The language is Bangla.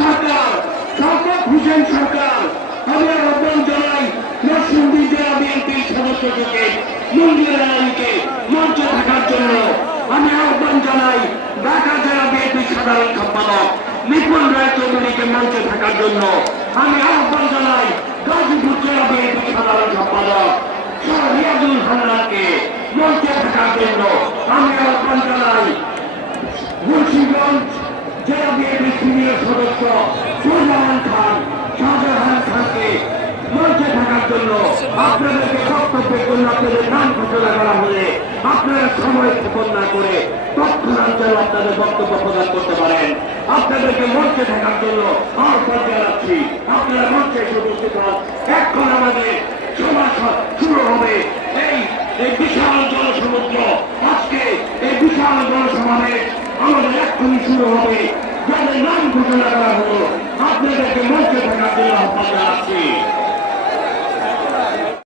সরকার, শওকত হোসেন সরকার। আমি আহ্বান জানাই নরসিংদী জেলা বিএনপির সদস্য সচিব মঞ্জুর আলীকে মঞ্চে থাকার জন্য। আমি আহ্বান জানাই ঢাকা জেলা বিএনপির সাধারণ সম্পাদক নিপুণ রায় চৌধুরীকে মঞ্চে থাকার জন্য। আমি আহ্বান জানাই গাজীপুর জেলা শাহরিয়াদুল হান্নাকে মঞ্চে থাকার জন্য আমি আহ্বান জানাই মুন্সিগঞ্জ জেলা বিএনপি সিনিয়র সদস্য সুরজামান খান, শাহজাহান খানকে মঞ্চে থাকার জন্য আপনাদেরকে বক্তব্যের জন্য আপনাদের নাম ঘোষণা করা হলে আপনারা সময় ক্ষেপণ না করে তৎক্ষণাৎ যেন আপনাদের বক্তব্য প্রদান করতে পারেন। আপনাদেরকে মঞ্চে থাকার জন্য আহ্বান জানাচ্ছি। আপনারা মঞ্চে উপস্থিত হন। এখন আমাদের এক্ষুনি শুরু হবে যাদের নাম ঘোষণা করা হলো আপনাদেরকে মঞ্চে থাকার জন্য আহ্বান জানাচ্ছি